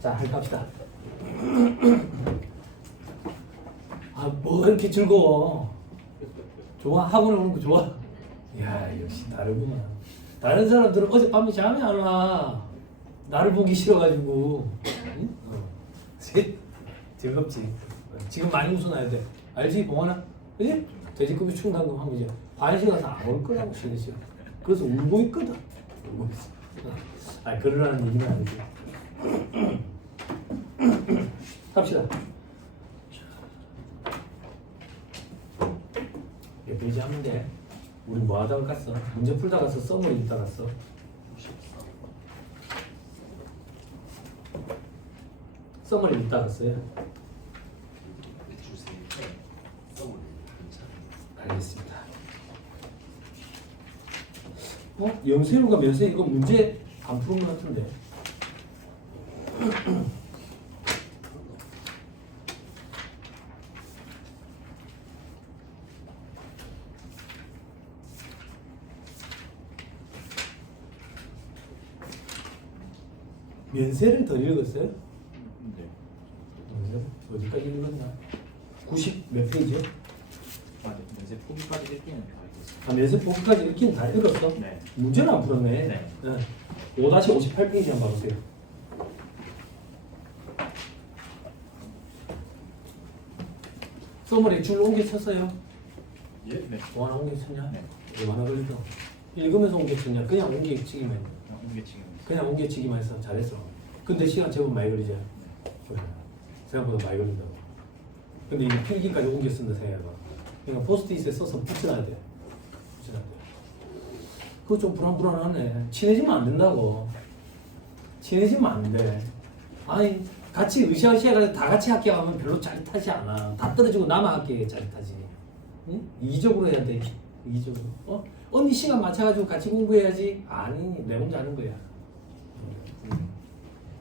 자, 한번 갑시다. 아, 뭐 이렇게 즐거워? 좋아? 학원에 오는 거 좋아? 이야, 역시 다르구만. 다른 사람들은 어젯밤에 잠이 안 와. 나를 보기 싫어가지고. 응? 즐겁지. 지금 많이 웃어놔야 돼. 알지, 봉환아? 그지? 돼지고기 충당금 하면 이제 반시 가서 안 올 거라고 싫으시오. 그래서 울고 있거든. 울고 있어. 아, 그러라는 얘기는 아니지. 합시다. 몇 페이지 하면 돼? 우리 뭐 하다가 갔어? 문제 풀다 갔어? 써머리 읽다 갔어? 써머리 읽다 갔어요? 알겠습니다. 영세우가 면세 이거 문제 안 푸는 것 같은데. 면세를 더 읽었어요? 네. 어디까지 읽었나? 90 몇 페이지요? 아, 네. 면세 포기까지 읽기는 다 읽었어요. 아, 면세 포기까지 읽긴 다 읽었어? 네. 문제는 안 풀었네. 네. 5-58페이지 한번 봐보세요. 써머리 줄로 옮겨 쳤어요? 예? 네. 뭐 하나 옮겨 쳤냐? 네. 얼마나 걸리죠? 읽으면서 옮겨 쳤냐? 그냥 옮겨 치기만 했냐? 그냥 옮겨치기만 해서 잘했어. 근데 시간 제법 많이 걸리죠. 생각보다 많이 걸린다고. 근데 이게 필기까지 옮겨 쓴다 생각해봐. 그러니까 포스트잇에 써서 붙여놔야 돼. 붙여놔야 돼. 그거 좀 불안불안하네. 친해지면 안 된다고. 친해지면 안 돼. 아니 같이 으쌰으쌰해가지고 다 같이 합격하면 별로 짜릿하지 않아. 다 떨어지고 나만 합격해 짜릿하지. 응? 이기적으로 해야 돼. 이기적으로. 언니 시간 맞춰가지고 같이 공부해야지. 아니 내 혼자 하는 거야.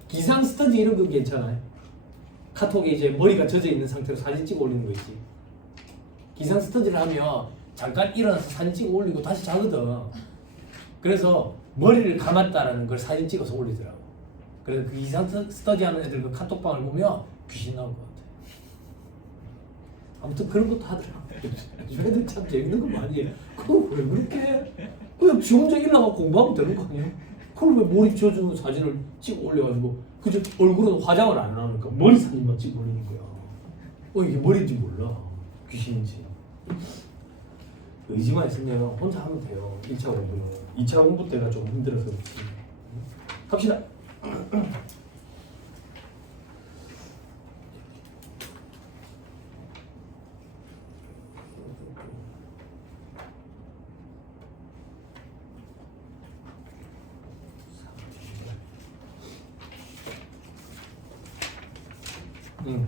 기상 스터디 이런 거 괜찮아요. 카톡에 이제 머리가 젖어 있는 상태로 사진 찍어 올리는 거 있지. 기상 스터디를 하면 잠깐 일어나서 사진 찍어 올리고 다시 자거든. 그래서 머리를 감았다라는 걸 사진 찍어서 올리더라고. 그래서 그 기상 스터디 하는 애들 그 카톡방을 보면 귀신 나올 것 같아. 아무튼 그런 것도 하더라고. 애들 참 재밌는 거 많이 해. 그거 왜 그렇게 해? 그냥 지 혼자 일어나서 공부하면 되는 거 아니에요? 그걸 왜 머리 지어주는 사진을 찍어 올려가지고 그저 얼굴은 화장을 안 하니까 머리 사진만 찍어 올리는 거야. 이게 머리인지 몰라. 귀신인지. 의지만 있으면 혼자 하면 돼요. 1차 공부는. 2차 공부 때가 좀 힘들어서 그렇지. 갑시다. 응.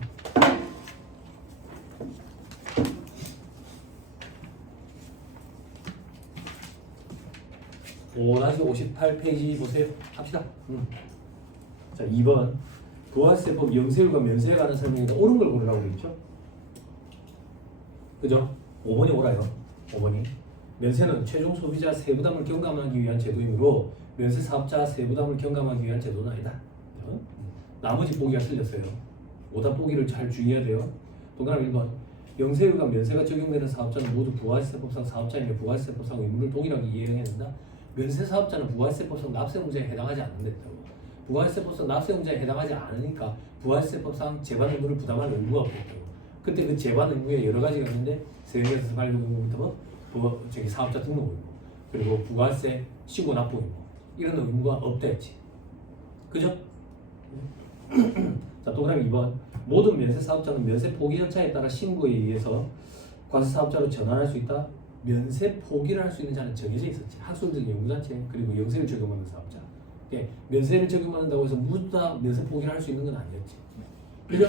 5-58페이지 보세요. 합시다. 자, 2번 부가세법 영세율과 면세에 관한 설명인데 옳은 걸 고르라고 그랬죠? 그죠? 5번이 옳아요. 5번이 면세는 최종 소비자 세부담을 경감하기 위한 제도이므로 면세 사업자 세부담을 경감하기 위한 제도는 아니다. 나머지 보기가 틀렸어요. 오답 보기를 잘 주의해야 돼요. 동그라미 1번 영세율과 면세가 적용되는 사업자는 모두 부가세법상 사업자이며 부가세법상 의무를 동일하게 이행해야 된다. 면세 사업자는 부가세법상 납세 문제에 해당하지 않는다고. 부가세법상 납세 문제에 해당하지 않으니까 부가세법상 재반 의무를 부담할 의무가 없겠다고. 그때 그 재반 의무에 여러 가지가 있는데 세금에서 발급 의무부터 사업자 등록 의무 그리고 부가세 신고 납부 의무 이런 의무가 없다 했지. 그죠? 자, 동그라미 2번 모든 면세 사업자는 면세 포기 절차에 따라 신고에 의해서 과세 사업자로 전환할 수 있다. 면세 포기를 할 수 있는 자는 정해져 있었지. 학술 등 연구단체 그리고 영세를 적용하는 사업자. 면세를 적용한다고 해서 모두 다 면세 포기를 할 수 있는 건 아니었지. 그죠?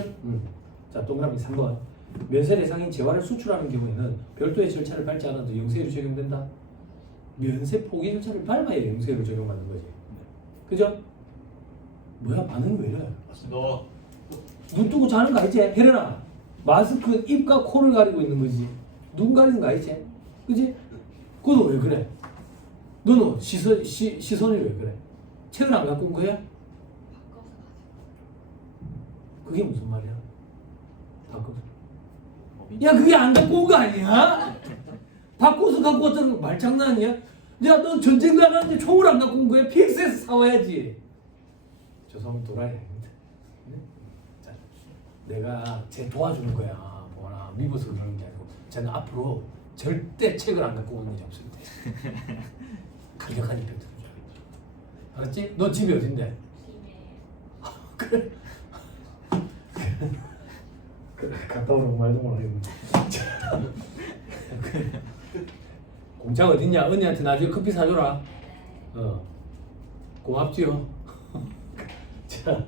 자, 동그라미 3번 면세 대상인 재화를 수출하는 경우에는 별도의 절차를 밟지 않아도 영세율이 적용된다. 면세 포기 절차를 밟아야 영세율을 적용받는 거지. 그죠? 뭐야 반응이 왜 이래? 너 눈 뜨고 자는 거 알지? 혜련아 마스크 입과 코를 가리고 있는 거지. 눈 가리는 거 알지? 그지? 그거 왜 그래? 너는 시선이 왜 그래? 책을 안 갖고 온 거야? 그게 무슨 말이야? 바꿔. 법인. 야 그게 안 갖고 온 거 아니야? 바꿔서 갖고 왔다는 거 말장난이야? 야 넌 전쟁 나가는데 총을 안 갖고 온 거야? PX에서 사와야지. 죄송하면 돌아야 됩니다. 네? 자, 내가 쟤 도와주는 거야. 뭐나 미워서 그러는 게 아니고 쟤는 앞으로 절대 책을 안 갖고 오는 일이 없을 때 강력한 임팩트를 줘야겠지. 알았지? 너 집이 어딘데? 그래. 그래 갔다 오는 말도 못하겠네. 공장 어딨냐? 언니한테 나중에 커피 사줘라. 고맙지요. 자,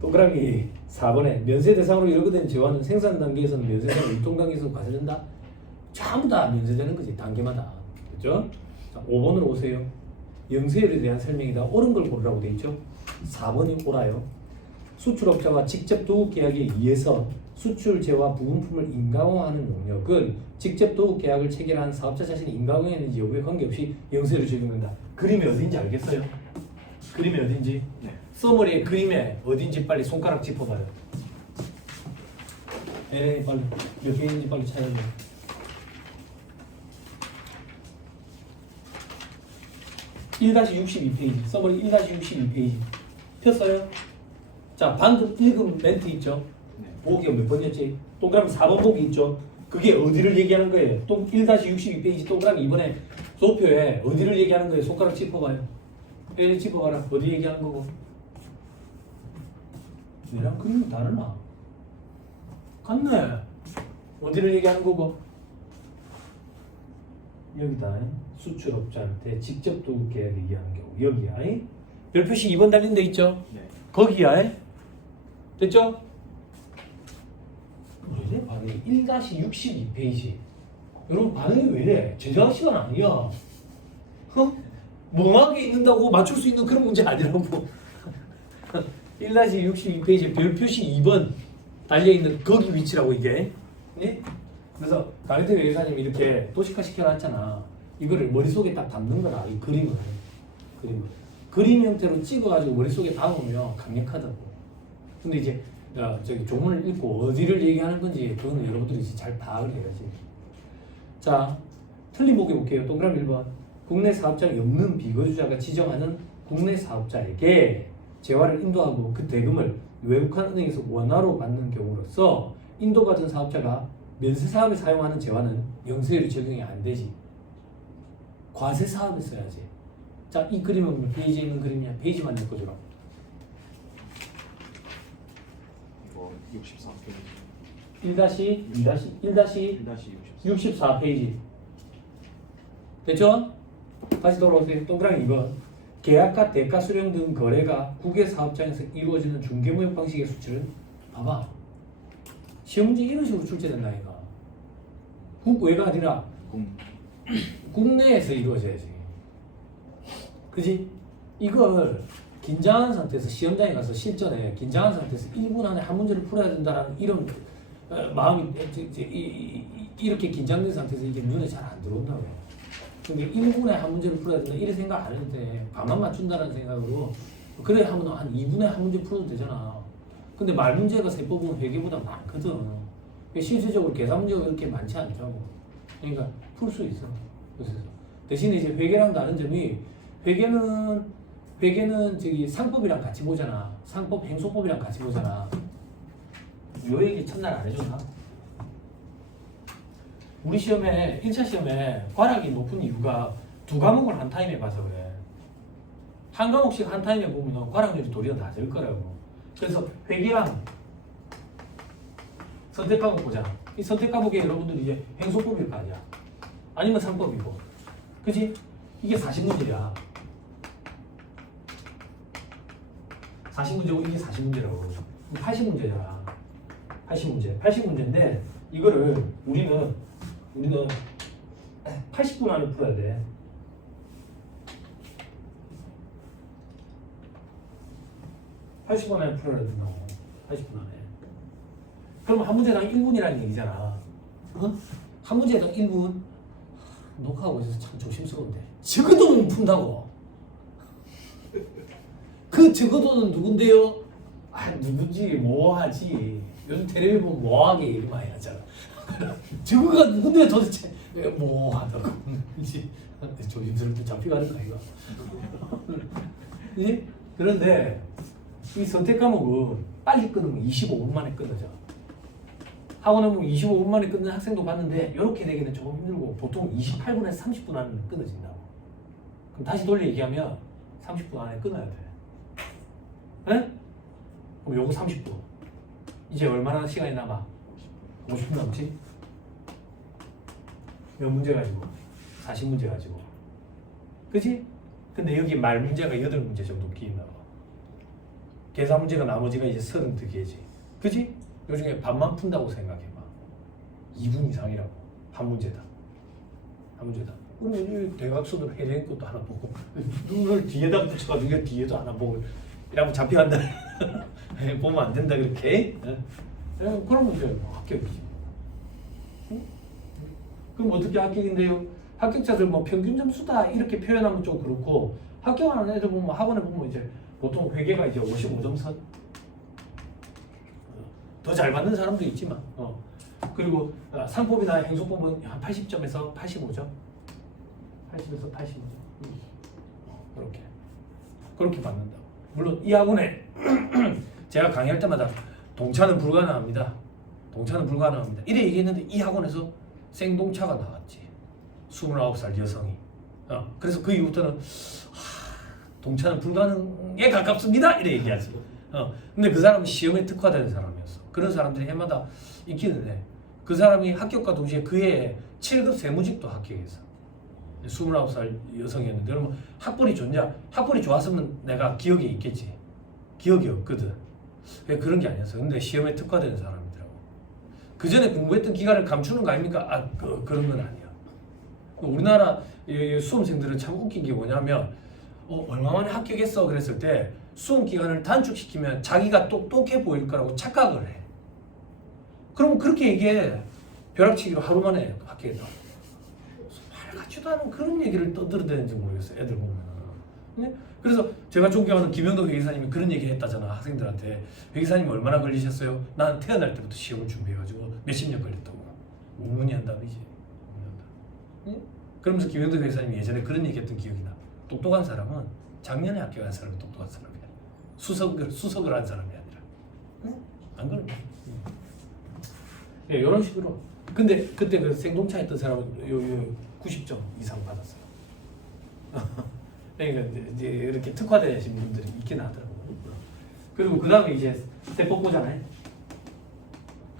동그라미 4번에 면세 대상으로 이루어진 재화는 생산 단계에서는 면세되고 유통 단계에서는 과세된다. 전부 다 면세되는 거지 단계마다. 그렇죠? 자, 5번으로 오세요. 영세율에 대한 설명이다. 옳은 걸 고르라고 돼 있죠. 4번이 옳아요. 수출업자와 직접 도급 계약에 의해서 수출재와 부분품을 인가공하는 용역은 직접 도급 계약을 체결한 사업자 자신이 인가공했는지 여부에 관계없이 영세율을 적용한다. 그림이 어딘지 알겠어요? 그림이 어딘지? 네. 써머리의 그림에 어딘지 빨리 손가락 짚어봐요. 에이 빨리 몇 페이지인지 빨리 찾아줘. (1-62페이지) 써머리 1-62페이지 폈어요? 자 방금 읽은 멘트 있죠? 네. 보기가 몇 번이었지? 동그라미 4번 보기 있죠? 그게 어디를 얘기하는 거예요? 1-62페이지 동그라미 2번에 소표에 어디를 얘기하는 거예요? 손가락 짚어봐요. 얘를 짚어봐라. 어디 얘기하는 거고? 얘랑 그림이 다르나? 같네. 어디를 얘기하는 거고? 여기다. 수출업자한테 직접 도급 계약을 얘기하는 경우 여기야. 별표시 2번 달린 데 있죠? 네. 거기야. 됐죠? 왜 이래? 반응이 1-62페이지. 여러분 반응이 왜 이래? 제작 시간 아니야. 멍하게 있는다고 맞출 수 있는 그런 문제 아니라고. 1-62페이지 별표시 2번 달려있는 거기 위치라고 이게. 네? 그래서 강혜태 회사님이 이렇게 도식화 시켜놨잖아. 이거를 머릿속에 딱 담는 거라. 이 그림을. 그림 형태로 찍어가지고 머릿속에 담으면 강력하다고. 근데 이제 저기 조문을 읽고 어디를 얘기하는 건지 그거는 여러분들이 잘 파악을 해야지. 자, 틀린 보기 볼게요. 동그라미 1번. 국내 사업장이 없는 비거주자가 지정하는 국내 사업자에게 재화를 인도하고 그 대금을 외국한 은행에서 원화로 받는 경우로서 인도받은 사업자가 면세 사업에 사용하는 재화는 영세율이 적용이 안 되지. 과세 사업에 써야지. 자, 이 그림은 몇 페이지에 있는 그림이야? 페이지만 읽어주라. 이거 64페이지. 1-64페이지. 됐죠? 다시 돌아오세요. 동그라미 2번. 계약과 대가 수령 등 거래가 국외 사업장에서 이루어지는 중개무역 방식의 수출은 봐봐. 시험 문제 이런 식으로 출제된다 이거. 국외가 아니라 국내에서 이루어져야지. 그지? 이걸 긴장한 상태에서 시험장에 가서 실전에 긴장한 상태에서 1분 안에 한 문제를 풀어야 된다는 이런 마음이 이렇게 긴장된 상태에서 이게 눈에 잘 안 들어온다고요. 그러니까 1분에 한 문제를 풀어야 된다 이런 생각 안 해도 돼. 반만 맞춘다는 생각으로 그래 하면 한 2분에 한 문제 풀어도 되잖아. 근데 말 문제가 세법은 회계보다 많거든. 그러니까 실질적으로 계산 문제가 그렇게 많지 않다고. 그러니까 풀 수 있어. 그래서 대신에 이제 회계랑 다른 점이 회계는 저기 상법이랑 같이 보잖아. 상법 행소법이랑 같이 보잖아. 요 얘기 첫날 안 해줬나? 우리 시험에 1차 시험에 과락이 높은 이유가 두 과목을 한 타임에 봐서 그래. 한 과목씩 한 타임에 보면 과락률이 도리어 낮을 거라고. 그래서 회계랑 선택 과목 보잖아. 이 선택 과목에 여러분들이 이제 행소법일 거 아니야. 아니면 상법이고. 그치? 이게 40문제야. 40문제고 이게 40문제라고. 80문제잖아. 80문제. 80문제인데 이거를 우리는 80분 안에 풀어야 돼. 80분 안에 풀어야 된다고. 80분 안에. 그럼 한 문제당 1분이라는 얘기잖아. 한 문제당 1분. 녹화하고 있어서 참 조심스러운데. 적어도 못 푼다고. 그 적어도는 누군데요? 아 누군지 뭐하지. 요즘 텔레비 보면 뭐하게 얘기 많이 하잖아. 저거가 누군데 도대체 뭐하다고 이제 조심스럽게 잡혀가는 거 이거. 예? 그런데 이 선택 과목은 빨리 끊으면 25분 만에 끝나죠. 학원에 보면 25분 만에 끊는 학생도 봤는데 이렇게 되기는 조금 힘들고 보통 28분에서 30분 안에 끊어진다고. 그럼 다시 돌려 얘기하면 30분 안에 끊어야 돼. 네? 그럼 요거 30분. 이제 얼마나 시간이 남아? 50분 남지? 몇 문제 가지고? 40문제 가지고. 그치? 근데 여기 말 문제가 8문제 정도 끼인다고. 계산 문제가 나머지가 이제 32개지. 그치? 요즘에 반만 푼다고 생각해봐. 2분 이상이라고. 한 문제다. 한 문제다. 그러면 이 대각선으로 해낸 것도 하나 보고 눈을 뒤에다 붙여가지고 이거 뒤에도 하나 보고 이러면 잡혀간다. 보면 안 된다 그렇게. 그러면 이제 합격이지. 응? 그럼 어떻게 합격인데요? 합격자들 뭐 평균 점수다 이렇게 표현하면 좀 그렇고 합격하는 애들 보면 학원에 보면 이제 보통 회계가 이제 55점 선. 더 잘 받는 사람도 있지만. 그리고 상법이나 행소법은 한 80점에서 85점. 80에서 85점. 그렇게 받는다. 물론 이 학원에 제가 강의할 때마다 동차는 불가능합니다. 동차는 불가능합니다. 이래 얘기했는데 이 학원에서 생동차가 나왔지. 29살 여성이. 그래서 그 이후부터는 동차는 불가능에 가깝습니다. 이래 얘기하지. 근데 그 사람은 시험에 특화된 사람이었어. 그런 사람들이 해마다 있기는 해. 그 사람이 합격과 동시에 그해 7급 세무직도 합격했어. 29살 여성이었는데 그러면 학벌이 좋냐? 학벌이 좋았으면 내가 기억에 있겠지. 기억이 없거든. 왜 그런 게 아니었어. 근데 시험에 특화된 사람이더라고. 그 전에 공부했던 기간을 감추는 거 아닙니까? 그런 건 아니야. 우리나라 수험생들은 참 웃긴 게 뭐냐면 얼마 만에 합격했어 그랬을 때 수험 기간을 단축시키면 자기가 똑똑해 보일 거라고 착각을 해. 그럼 그렇게 얘기해. 벼락치기로 하루 만에 합격했다. 말 같지도 않은 그런 얘기를 떠들어대는지 모르겠어요. 애들 보면. 네? 그래서 제가 존경하는 김영덕 회계사님이 그런 얘기 했다잖아. 학생들한테. 회계사님 얼마나 걸리셨어요? 난 태어날 때부터 시험을 준비해가지고 몇십 년 걸렸다고. 무문이한답이지. 네? 그러면서 김영덕 회계사님이 예전에 그런 얘기 했던 기억이 나. 똑똑한 사람은 작년에 합격한 사람이 똑똑한 사람이야. 수석을 한 사람이 아니라. 응? 안 그러냐? 예, 이런 식으로. 근데 그때 그 생동차 했던 사람은 90점 이상 받았어요. 그러니까 이제 이렇게 특화되신 분들이 있긴 하더라고요. 그리고 그 다음에 이제 세법 보잖아요.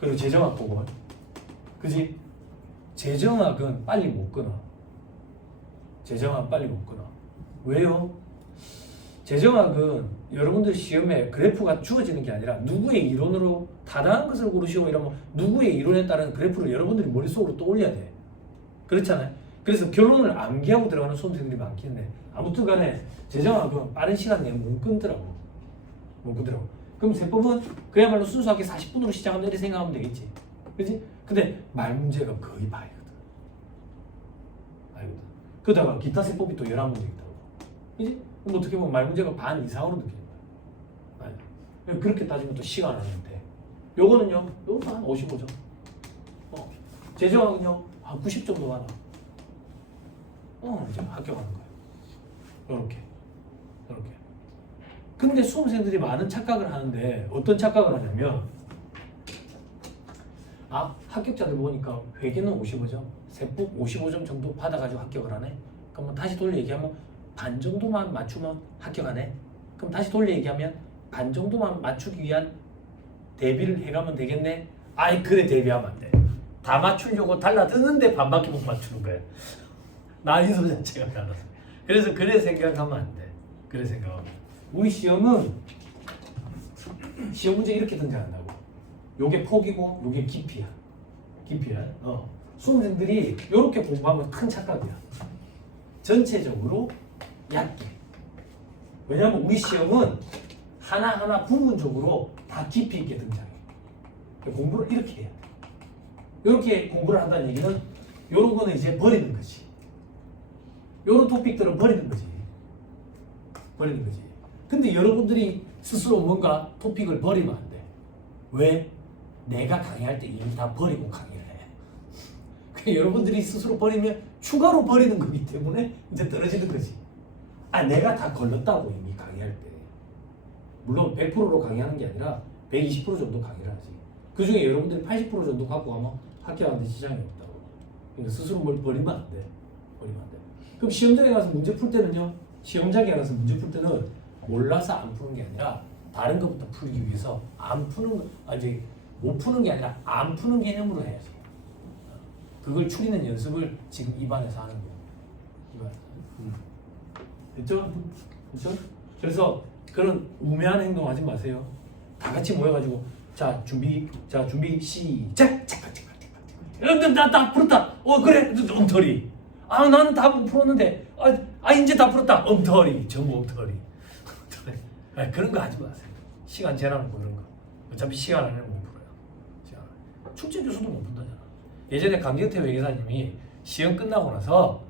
그리고 재정학 보고. 그지? 재정학은 빨리 못 끊어. 재정학 빨리 못 끊어. 왜요? 재정학은 여러분들 시험에 그래프가 주어지는 게 아니라 누구의 이론으로 타당한 것을 고르시오 이러면 누구의 이론에 따른 그래프를 여러분들이 머릿속으로 떠올려야 돼. 그렇잖아요. 그래서 결론을 암기하고 들어가는 수험생들이 많긴 해. 아무튼 간에 재정학은 빠른 시간 내에 못 끊더라고. 못 끊더라고. 그럼 세법은 그야말로 순수하게 40분으로 시작한다 이렇게 생각하면 되겠지. 그렇지? 근데 말 문제가 거의 봐야거든. 알거든. 그러다가 기타 세법이 또 11문제 있다고. 그렇지? 그럼 어떻게 보면 말 문제가 반 이상으로 느끼는 거야. 아니. 그렇게 따지면 또 시간 안 하는데. 요거는요. 요거 한 55점. 재정학은요. 한 90점도 많아. 이제 합격하는 거야. 요렇게. 근데 수험생들이 많은 착각을 하는데 어떤 착각을 하냐면 합격자들 보니까 회계는 55점, 세법 55점 정도 받아가지고 합격을 하네. 그럼 다시 돌려 얘기하면 반 정도만 맞추면 합격하네. 그럼 다시 돌려 얘기하면 반 정도만 맞추기 위한 대비를 해가면 되겠네. 그래 대비하면 안 돼. 다 맞추려고 달라드는데 반밖에 못 맞추는 거야. 난이도 자체가 달라서. 그래서 그래 생각하면 안 돼. 그래 생각하면. 우리 시험은 시험 문제 이렇게 등장한다고. 요게 폭이고 요게 깊이야. 수험생들이 이렇게 공부하면 큰 착각이야. 전체적으로 얕게. 왜냐하면 우리 시험은 하나하나 부분적으로 다 깊이 있게 등장해. 공부를 이렇게 해야 돼. 이렇게 공부를 한다는 얘기는 요런 거는 이제 버리는 거지. 요런 토픽들은 버리는 거지. 근데 여러분들이 스스로 뭔가 토픽을 버리면 안 돼. 왜? 내가 강의할 때 이미 다 버리고 강의를 해. 그러니까 여러분들이 스스로 버리면 추가로 버리는 거기 때문에 이제 떨어지는 거지. 아, 내가 다 걸렀다고 이미 강의할 때. 물론 100%로 강의하는 게 아니라 120% 정도 강의를 하지. 그 중에 여러분들이 80% 정도 갖고 가면 합격하는데 지장이 없다고. 그러니까 스스로 뭘 버리면 안 돼. 버리면 안 돼. 그럼 시험장에 가서 문제 풀 때는요. 시험장에 가서 문제 풀 때는 몰라서 안 푸는 게 아니라 다른 것부터 풀기 위해서 안 푸는 거, 아직 못 푸는 게 아니라 안 푸는 개념으로 해야지. 그걸 추리는 연습을 지금 입안에서 하는 거예요. 입안에서. 됐죠? 됐죠? 그래서 그런 우매한 행동 하지 마세요. 다 같이 모여가지고 자 준비 시작. 잠깐. 나 풀었다. 그래 엉터리. 아 나는 다 풀었는데 이제 다 풀었다. 엉터리 전부 엉터리. 그런 거 하지 마세요. 시간 제한하고 그런 거. 어차피 시간 안에 못 풀어요. 출제 교수도 못 푼다잖아. 예전에 강경태 회계사님이 시험 끝나고 나서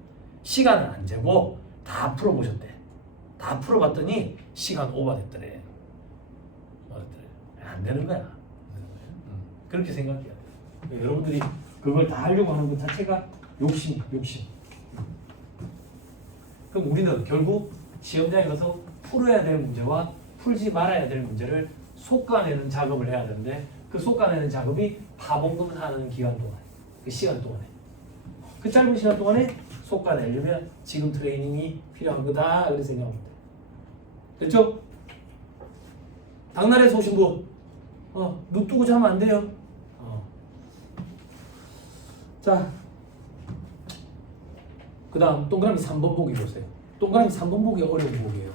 시간을 안 재고 다 풀어보셨대. 다 풀어봤더니 시간 오버됐더래. 안 되는 거야. 그렇게 생각해야 돼. 여러분들이 그걸 다 하려고 하는 것 자체가 욕심. 그럼 우리는 결국 시험장에 가서 풀어야 될 문제와 풀지 말아야 될 문제를 솎아내는 작업을 해야 되는데 그 솎아내는 작업이 파봉금하는 기간 동안, 그 시간 동안에, 그 짧은 시간 동안에 솎아내려면 지금 트레이닝이 필요한 거다 그렇게 생각하면 돼. 됐죠? 당나라에서 오신 분, 눈 뜨고 자면 안 돼요. 자, 그 다음 동그라미 3번 보기 보세요. 동그라미 3번 보기 어려운 보기예요.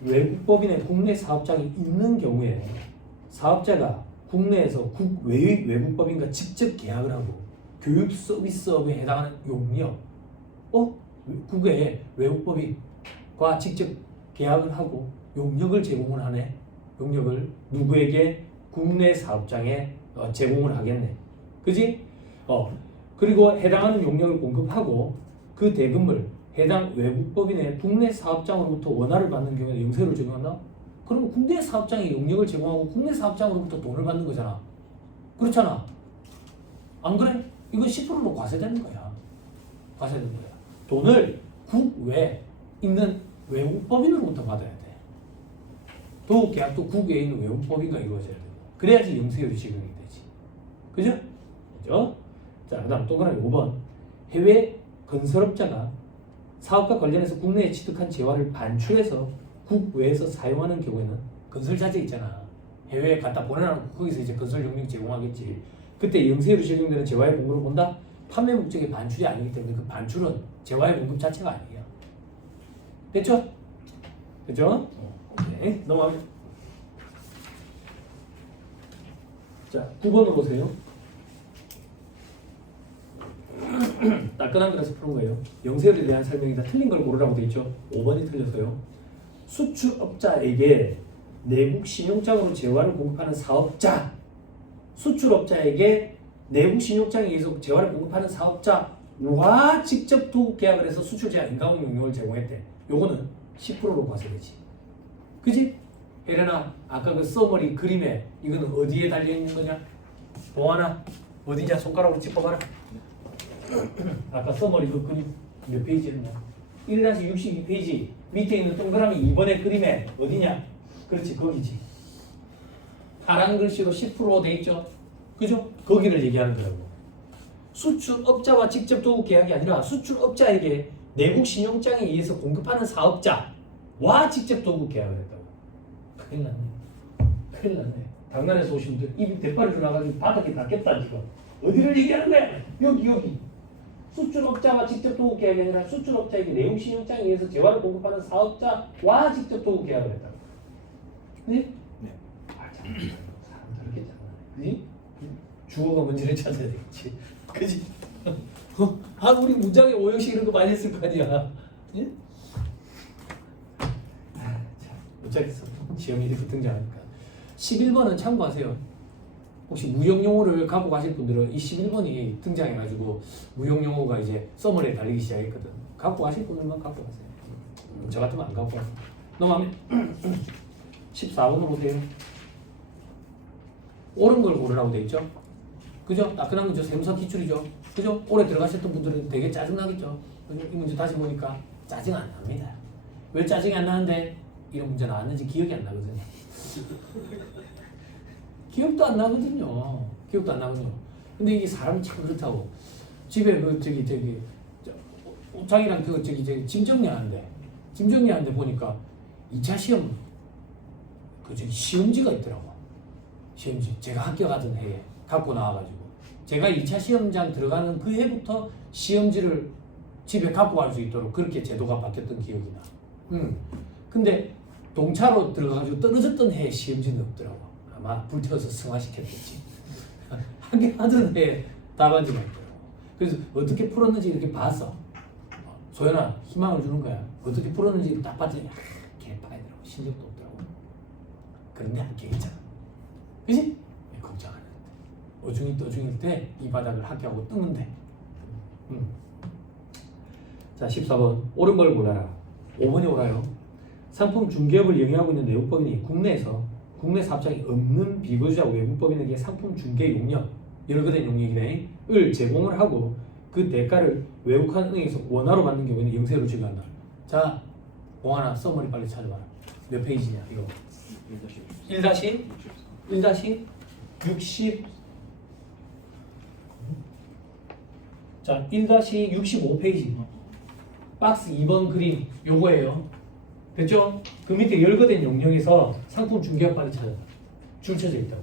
외국법인의 국내 사업장이 있는 경우에 사업자가 국내에서 외국법인과 직접 계약을 하고 교육 서비스업에 해당하는 용역, 국외의 외국법인과 직접 계약을 하고 용역을 제공을 하네. 용역을 누구에게? 국내 사업장에 제공을 하겠네. 그지? 그리고 해당하는 용역을 공급하고 그 대금을 해당 외국법인의 국내 사업장으로부터 원화를 받는 경우에 영세를 적용한다? 그러면 국내 사업장에 용역을 제공하고 국내 사업장으로부터 돈을 받는 거잖아. 그렇잖아. 안 그래? 이건 10%로 과세되는 거야. 과세되는 거야. 돈을 국외에 있는 외국법인으로부터 받아야 돼. 도급 계약도 국외에 있는 외국법인과 이루어져야 돼. 그래야지 영세율이 적용이 되지. 그죠? 그죠? 자, 그 다음 동그라미 5번. 해외 건설업자가 사업과 관련해서 국내에 취득한 재화를 반출해서 국외에서 사용하는 경우에는 건설 자재 있잖아. 해외에 갖다 보내놓고 거기서 이제 건설 용역 제공하겠지. 그때 영세율이 적용되는 재화의 공급을 본다? 판매 목적의 반출이 아니기 때문에 그 반출은 재화의 공급 자체가 아니에요. 됐죠? 됐죠? 오케이. 넘어가면. 자, 9번으로 보세요. 따끈한 그래서 푸는 거예요. 영세율에 대한 설명이 다 틀린 걸 고르라고 돼 있죠. 5번이 틀렸어요. 수출업자에게 내국 신용장으로 재화를 공급하는 사업자, 수출업자에게 내국 신용장에 의해서 재화를 공급하는 사업자와 직접 도급 계약을 해서 수출 제한 인가공 용역을 제공했대. 요거는 10%로 과세되지. 그지? 혜련아, 아까 그 써머리 그림에 이거는 어디에 달려 있는 거냐? 봉하나 어디냐? 손가락으로 짚어봐라. 아까 써머리 그 그림 몇 페이지였냐? 1-62페이지 밑에 있는 동그라미 2번의 그림에 어디냐? 그렇지, 거기지. 파란 글씨로 10% 돼 있죠? 그죠? 거기를 얘기하는 거라고. 수출업자와 직접 도급 계약이 아니라 수출업자에게 내국 신용장에 의해서 공급하는 사업자와 직접 도급 계약을 했다고. 큰일 났네. 큰일 났네. 당나라에서 오신 분들 입이 대파리로 나가지고 바닥에 닿겠다 지금. 어디를 얘기하는 거야? 여기. 수출업자와 직접 도급 계약이 아니라 수출업자에게 내국 신용장에 의해서 재화를 공급하는 사업자와 직접 도급 계약을 했다고. 네? 네. 아, 참. 사람 저렇게 장난해. 그지? 주어가 뭔지를 찾아야 되겠지. 그지? 우리 문장에 오형식 이런 거 많이 했을 거 아니야. 예? 참. 어쩌겠어. 시험이 이렇게 등장하니까. 11번은 참고하세요. 혹시 무용용어를 갖고 가실 분들은 이 11번이 등장해가지고 무용용어가 이제 서머리에 달리기 시작했거든. 갖고 가실 분들만 갖고 가세요. 저 같으면 안 갖고 가세요. 넘어가면 14번으로 보세요. 옳은 걸 고르라고 돼 있죠. 그죠? 따끈한 거죠. 세무사 기출이죠. 그죠? 오래 들어가셨던 분들은 되게 짜증나겠죠. 그죠? 이 문제 다시 보니까 짜증 안 납니다. 왜 짜증이 안 나는데 이런 문제 나왔는지 기억이 안 나거든요. 기억도 안 나거든요. 기억도 안 나거든요. 근데 이게 사람이 참 그렇다고. 집에 그 자기랑 짐 정리하는데 보니까 2차 시험 시험지가 있더라고. 시험지 제가 학교 가던 해에 갖고 나와가지고 제가 2차 시험장 들어가는 그 해부터 시험지를 집에 갖고 갈 수 있도록 그렇게 제도가 바뀌었던 기억이 나. 근데 동차로 들어가가지고 떨어졌던 해에 시험지는 없더라고. 아마 불태워서 승화시켰겠지. 학교 하던 해에 답안지가 있더라고. 그래서 어떻게 풀었는지 이렇게 봤어. 소연아 희망을 주는 거야. 어떻게 풀었는지 딱 봤더니 개파이더라고. 실력도 없더라고. 그런데 합격했잖아. 그지? 걱정 안 했는데 어중이 떠중일 때 이 바닥을 합격하고 뜨면 돼. 자 14번 옳은 걸 골라라. 5번이 옳아요. 상품 중개업을 영위하고 있는 내국법인이 국내에서 국내 사업장이 없는 비거주자 외국법인에게 상품 중개 용역 열거된 용역이네 을 제공을 하고 그 대가를 외국한 은행에서 원화로 받는 경우에는 영세로 지급한다. 자 공하나 써머리 빨리 찾아봐라. 몇 페이지냐 이거 1-60 자 1-65페이지 박스 2번 그림 요거예요. 됐죠? 그 밑에 열거된 용역에서 상품 중개업 빨리 찾아봐. 줄 쳐져 있다고.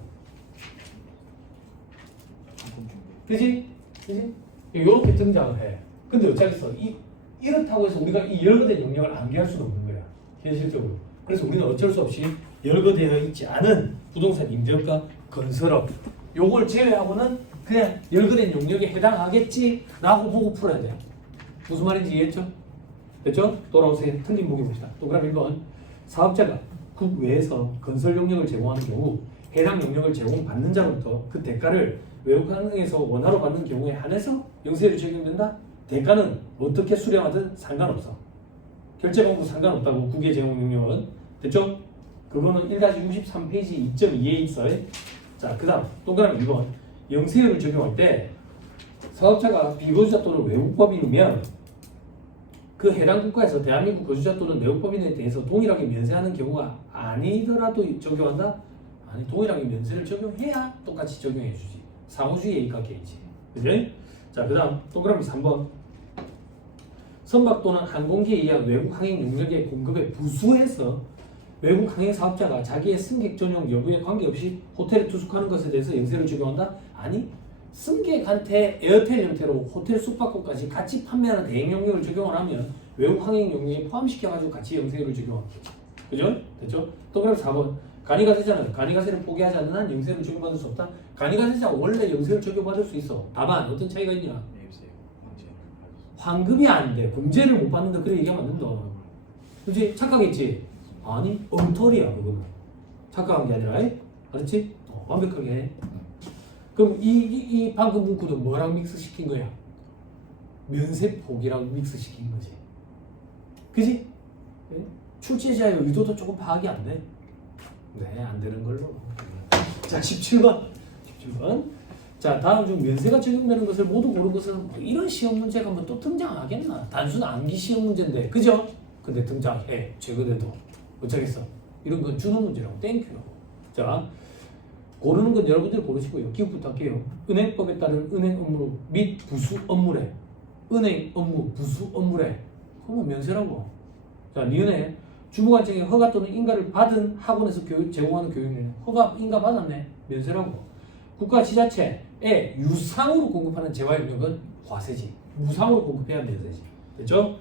그지? 그지? 요렇게 등장을 해. 근데 어쩌겠어. 이렇다고 해서 우리가 이 열거된 용역을 암기할 수는 없는 거야. 현실적으로. 그래서 우리는 어쩔 수 없이 열거되어 있지 않은 부동산 임대업과 건설업 요걸 제외하고는 그냥 열거된 용역에 해당하겠지 라고 보고 풀어야 돼요. 무슨 말인지 이해했죠? 됐죠? 돌아오세요. 틀린 보기 봅시다. 동그라미 1번 사업자가 국외에서 건설 용역을 제공하는 경우 해당 용역을 제공받는 자로부터 그 대가를 외국은행에서 원화로 받는 경우에 한해서 영세율이 적용된다? 대가는 어떻게 수령하든 상관없어. 결제 방법 상관없다고 국외 제공 용역은. 됐죠? 그거는 1-63페이지 2.2에 있어요. 자, 그 다음 동그라미 2번 영세율을 적용할 때 사업자가 비거주자 또는 외국법인이면 그 해당 국가에서 대한민국 거주자 또는 내국법인에 대해서 동일하게 면세하는 경우가 아니더라도 적용한다? 아니, 동일하게 면세를 적용해야 똑같이 적용해 주지. 상호주의에 입각해야지. 그죠? 자, 그 다음 동그라미 3번 선박 또는 항공기에 의한 외국 항행 용역의 공급에 부수해서 외국 항행 사업자가 자기의 승객 전용 여부에 관계없이 호텔에 투숙하는 것에 대해서 영세를 적용한다? 아니, 승객한테 에어텔 형태로 호텔 숙박권까지 같이 판매하는 대행 용역을 적용을 하면 외국 항행 용역에 포함시켜가지고 같이 영세를 적용하는 거죠. 그죠? 됐죠? 동그라미 4번 간이가세자는 간이가세를 포기하지 않는 한 영세를 적용받을 수 없다? 간이가세자가 원래 영세를 적용받을 수 있어. 다만 어떤 차이가 있냐? 환급이 안 돼. 공제를 못 받는다. 그래 얘기하면 안 된다. 그렇지? 착각했지? 아니 엉터리야 그거는. 착각한 게 아니라 알았지? 완벽하게 해. 그럼 이 방금 문구도 뭐랑 믹스시킨 거야? 면세폭이랑 믹스시킨 거지. 그지? 출제자의 의도도 조금 파악이 안 돼. 네, 안 되는 걸로. 자, 17번. 자, 다음 중 면세가 적용되는 것을 모두 고른 것은 뭐 이런 시험 문제가 뭐 또 등장하겠나? 단순 암기 시험 문제인데, 그죠? 근데 등장해. 최근에도. 어쩌겠어? 이런 건 준호 문제라고, 땡큐라고. 자, 고르는 건 여러분들이 고르시고요. 기억부터 할게요. 은행법에 따른 은행 업무 및 부수 업무래. 은행 업무, 부수 업무래. 그러면 면세라고. 자, 니은에 주무관청에 허가 또는 인가를 받은 학원에서 제공하는 교육은 허가, 인가 받았네. 면세라고. 국가 지자체에 유상으로 공급하는 재화 용역은 과세지. 무상으로 공급해야 면세지. 됐죠?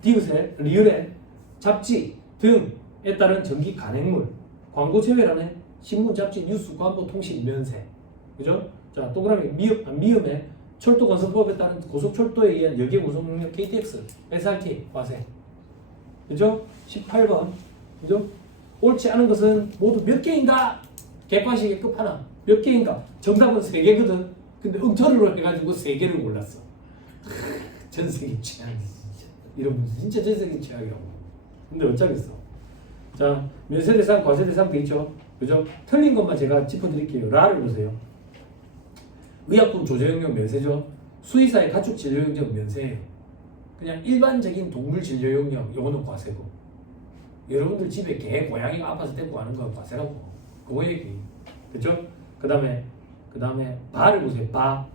디귿에, 리을에, 잡지 등에 따른 전기 간행물, 광고 제외라네. 신문, 잡지, 뉴스, 광고, 통신, 면세. 그죠? 자, 동그라미 미음에 철도건설법에 따른 고속철도에 의한 여객 운송용역 KTX, SRT, 과세. 그죠? 18번. 그죠? 옳지 않은 것은 모두 몇 개인가? 객관식의 끝판왕. 몇 개인가? 정답은 3개거든. 근데 엉터리로 해가지고 3개를 골랐어. 전세계 최악이 진짜. 이런 분들 진짜 전세계 최악이라고. 근데 어쩌겠어. 자, 면세 대상, 과세 대상 돼 있죠. 그죠? 틀린 것만 제가 짚어드릴게요. 라를 보세요. 의약품 조제 영역 면세죠. 수의사의 가축 진료 영역 면세예요. 그냥 일반적인 동물 진료 영역 요거는 과세고. 여러분들 집에 개, 고양이가 아파서 데리고 가는 건 과세라고. 그거 얘기. 그죠? 그다음에 바를 보세요. 바.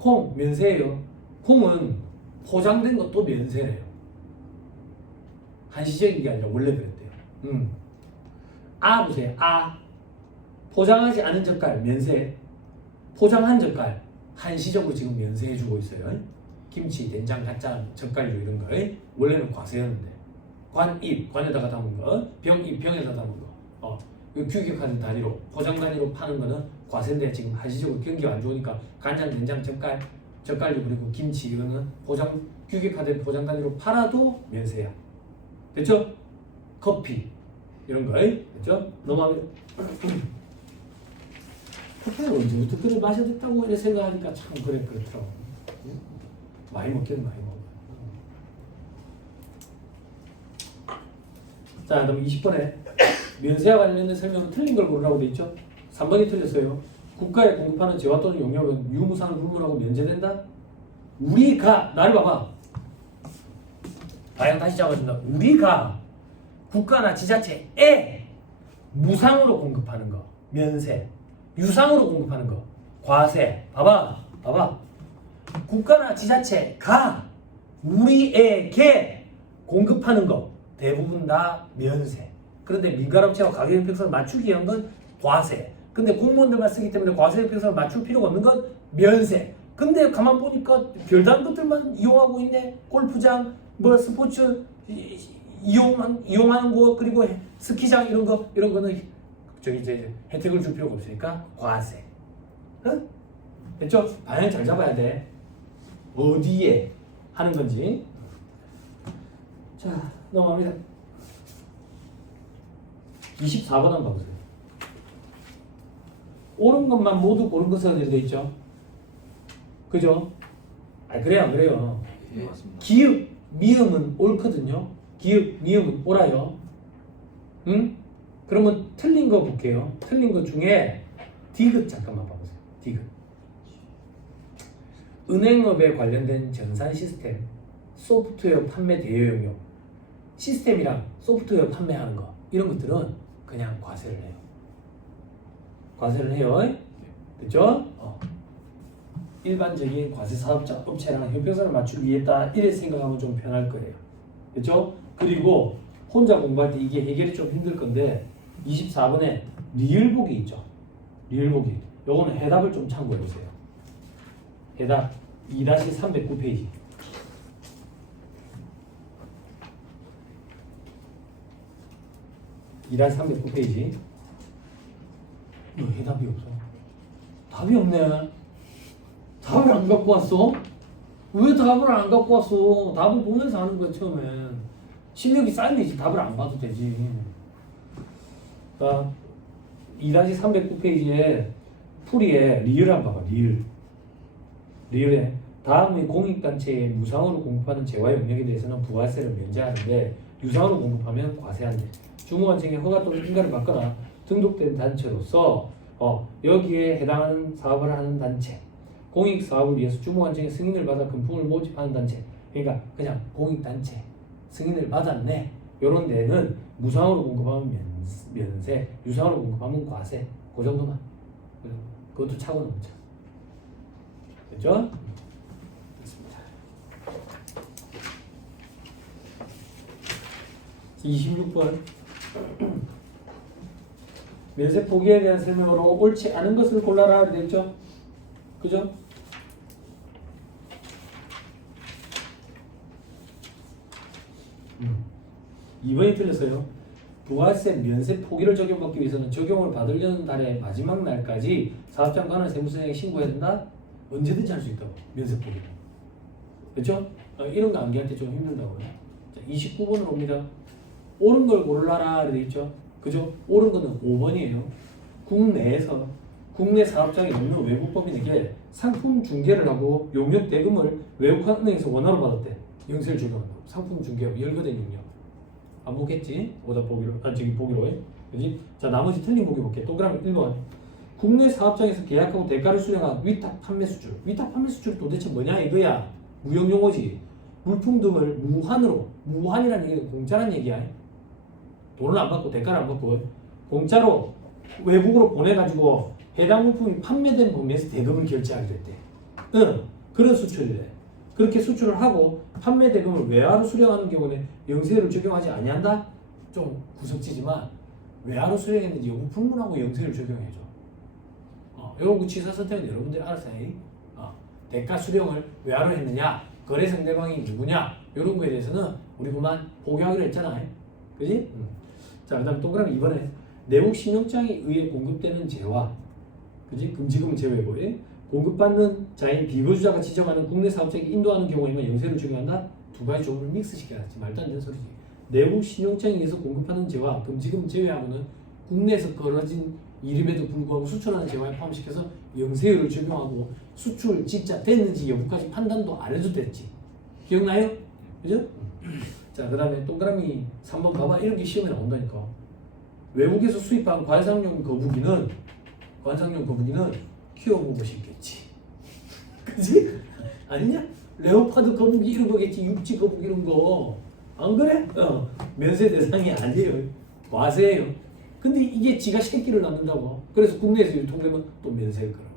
콩 면세예요. 콩은 포장된 것도 면세래요. 한시적인 게 아니라 원래 그랬대요. 아 보세요. 아 포장하지 않은 젓갈 면세. 포장한 젓갈 한시적으로 지금 면세해주고 있어요. 김치, 된장, 가짜, 젓갈류 이런 거 원래는 과세였는데 관입, 관에다가 담은 거, 병입, 병에다 담은 거 규격화된 단위로 포장 단위로 파는 거는 과세인데 지금 한시적으로 경기가 안 좋으니까 간장, 된장, 젓갈류 그리고 김치 이거는 규격화된 포장 단위로 팔아도 면세야. 됐죠? 커피 이런 거 됐죠? 넘어가면 커피를 언제부터 그래 마셔야 됐다고 이렇게 생각하니까 참 그렇더라고. 많이 먹긴 많이 먹어. 자, 그럼 20번에 면세와 관련된 설명은 틀린 걸 고르라고 돼 있죠? 3번이 틀렸어요. 국가에 공급하는 재화 또는 용역은 유무상을 불문하고 면제된다? 우리가 나를 봐봐. 방향 다시 잡아준다. 우리가 국가나 지자체에 무상으로 공급하는 거 면세, 유상으로 공급하는 거 과세. 봐봐. 국가나 지자체가 우리에게 공급하는 거 대부분 다 면세. 그런데 민간업체와 가격형평성을 맞추기 위한 건 과세. 근데 공무원들만 쓰기 때문에 과세형평성을 맞출 필요가 없는 건 면세. 근데 가만 보니까 별다른 것들만 이용하고 있네. 골프장, 뭐 스포츠 이용하는 거 그리고 스키장 이런 거는 저기 이제 혜택을 줄 필요가 없으니까 과세. 응? 됐죠? 방향 잘 잡아야 돼. 어디에 하는 건지. 자, 넘어갑니다. 24번 한번 봐보세요. 옳은 것만 모두 고른 것으로 되어 있죠. 그죠? 그래요, 안 그래요? 예, 맞습니다. 기읍, 미음은 옳거든요. 기읍, 미음은 옳아요. 응? 그러면 틀린 거 볼게요. 틀린 것 중에 디귿 잠깐만 봐보세요. 디귿. 은행업에 관련된 전산 시스템, 소프트웨어 판매 대여 영역, 시스템이랑 소프트웨어 판매하는 거 이런 것들은 그냥 과세를 해요. 과세를 해요. 됐죠? 일반적인 과세 사업자 업체랑 형평성을 맞추기 위해다 이렇게 생각하면 좀 편할 거예요. 됐죠? 그리고 혼자 공부할 때 이게 해결이 좀 힘들 건데 24번에 리을보기 있죠. 리을보기. 요거는 해답을 좀 참고해 보세요. 해답 2-309페이지. 2-309페이지. 너 해답이 없어. 답이 없네. 답을 안 갖고 왔어? 왜 답을 안 갖고 왔어? 답을 보면서 하는 거야 처음엔. 실력이 쌓이면 답을 안 봐도 되지. 자, 2-309페이지에 풀이에 리을 한번 봐봐. 리을에 다음의 공익단체에 무상으로 공급하는 재화 영역에 대해서는 부가세를 면제하는데 유상으로 공급하면 과세한대. 주무관청에 허가 또는 인가를 받거나 등록된 단체로서 여기에 해당하는 사업을 하는 단체, 공익 사업을 위해서 주무관청의 승인을 받아 금품을 모집하는 단체, 그러니까 그냥 공익단체 승인을 받았네. 이런 데는 무상으로 공급하면 면세, 유상으로 공급하면 과세. 그 정도만. 그것도 차고 넘쳐. 됐죠? 됐습니다. 26번. 면세 포기에 대한 설명으로 옳지 않은 것을 골라라 되겠죠? 그죠? 이번에 틀렸어요. 부가세 면세 포기를 적용받기 위해서는 적용을 받으려는 달의 마지막 날까지 사업장관을 세무서장에 신고해야 된다? 언제든지 할 수 있다고. 면세 포기. 그렇죠? 이런 거 암기할 때 좀 힘들다고요. 자, 29번으로 옵니다. 옳은 걸 고르라라 되어 있죠. 그죠? 옳은 거는 5번이에요. 국내에서 국내 사업장이 없는 외국 법인에게 상품 중개를 하고 용역 대금을 외국 은행에서 원화로 받았대. 영세를 적용한다고. 상품 중개하고 열거된 용역. 안 보겠지? 오답 보기로. 저기 보기로. 그지? 자, 나머지 틀린 보기 볼게. 동그라미 1번. 국내 사업장에서 계약하고 대가를 수령한 위탁 판매 수출. 위탁 판매 수출이 도대체 뭐냐 이거야. 무역 용어지. 물품 등을 무한으로. 무한이라는 얘기는 공짜란 얘기야. 돈을 안 받고 대가를 안 받고 공짜로 외국으로 보내가지고 해당 물품이 판매된 범위에서 대금을 결제하게 됐대. 응, 그런 수출이래. 그렇게 수출을 하고 판매 대금을 외화로 수령하는 경우는 영세를 적용하지 아니한다? 좀 구석지지만 외화로 수령했는지 여부 불문하고 영세를 적용해줘. 요거 취사 선택은 여러분들이 알아서 해. 대가 수령을 외화로 했느냐, 거래 상대방이 누구냐, 이런 거에 대해서는 우리 그만 보고하기로 했잖아. 그지? 자, 그 다음 동그라미 2번에 내국 신용장에 의해 공급되는 재화, 그지? 금지금은 제외고, 공급받는 자인 비거주자가 지정하는 국내 사업자에게 인도하는 경우에만 영세를 적용한다. 두 가지 조문을 믹스시켜놨지. 말도 안 되는 소리지. 내국 신용장에 의해서 공급하는 재화, 금지금 제외하고는 국내에서 걸어진 이름에도 불구하고 수출하는 재화에 포함시켜서 영세율을 적용하고 수출 진짜 됐는지 여부까지 판단도 안 해도 됐지. 기억나요? 그죠? 자, 그 다음에 동그라미 3번 봐봐. 이렇게 시험에 나온다니까. 외국에서 수입한 관상용 거북이는 키워보고 싶겠지. 그지? 아니냐? 레오파드 거북이 이런 거겠지. 육지 거북이 이런 거. 안 그래? 면세 대상이 아니에요. 과세예요. 근데 이게 지가 새끼를 낳는다고. 그래서 국내에서 유통되면 또 면세일 거라고.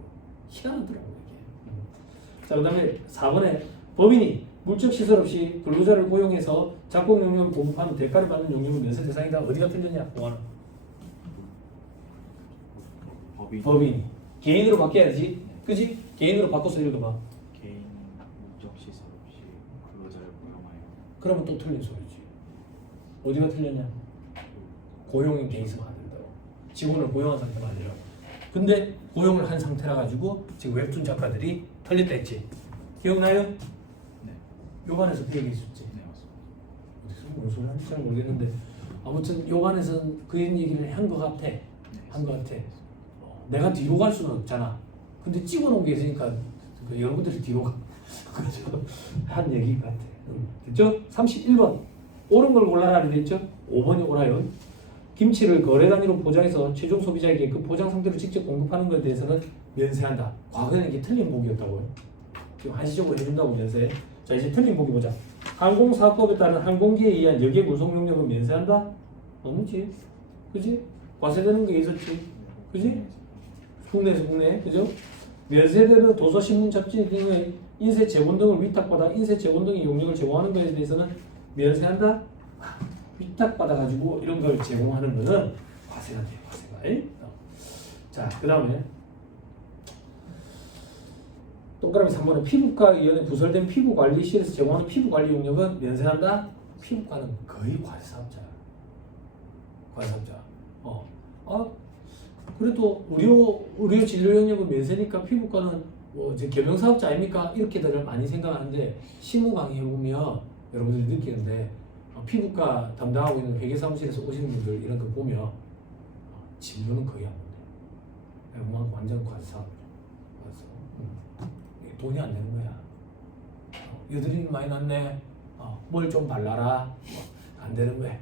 희한하더라고 이게. 자, 그 다음에 4번에 법인이 물적 시설 없이 근로자를 고용해서 작곡 용료를 공급하는 대가를 받는 용료는 면세 대상이다. 어디가 틀렸냐? 공하는. 법인. 개인으로 바뀌어야지. 그지? 개인으로 바꿔서 읽어봐. 개인 목적 시설 없이 근로자를 고용하여. 그러면 또 틀린 소리지. 어디가 틀렸냐? 고용인 돼 있으면 안 된다고. 직원을 고용한 상태가 아니라. 근데 고용을 한 상태라 가지고 지금 웹툰 작가들이 틀렸다 했지. 기억나요? 네. 요반에서 그 얘기 있었지. 네, 맞습니다. 어디서 무슨 소리 하는지 잘 모르겠는데 아무튼 요반에서는 그 얘기를 한 것 같아. 한 것 같아. 내가 뒤로 갈 수는 없잖아. 근데 찍어놓은 게 있으니까 여러분들이 뒤로 가. 그죠? 한 얘기 같아. 됐죠? 31번. 옳은 걸 골라라 그랬죠? 5번이 옳아요. 김치를 거래 단위로 포장해서 최종 소비자에게 그 포장 상태로 직접 공급하는 것에 대해서는 면세한다. 과거에는 이게 틀린 보기였다고요. 지금 한시적으로 해준다고 면세. 자, 이제 틀린 보기 보자. 항공사업법에 따른 항공기에 의한 역의 운송 용역은 면세한다? 없지. 그지? 과세되는 게 있었지. 그지? 국내에서 국내. 그죠? 면세되는 도서, 신문, 잡지 등의 인쇄 제본 등을 위탁받아 인쇄 제본 등의 용역을 제공하는 것에 대해서는 면세한다? 위탁받아가지고 이런 걸 제공하는 거는 과세가 돼요. 과세가. 자, 그 다음에 동그라미 3번에 피부과위원회 부설된 피부관리실에서 제공하는 피부관리 용역은 면세한다? 피부과는 거의 과세사업자야. 과세사업자. 그래도 의료 진료 영역은 면세니까 피부과는 뭐 이제 겸용사업자 아닙니까? 이렇게들 많이 생각하는데 실무 강의 해보면 여러분들이 느끼는데 피부과 담당하고 있는 회계사무실에서 오시는 분들 이런 거 보면 진료는 거의 안 본대. 완전 과세사업. 돈이 안 되는 거야. 여드름 많이 났네. 뭘 좀 발라라. 안 되는 거야.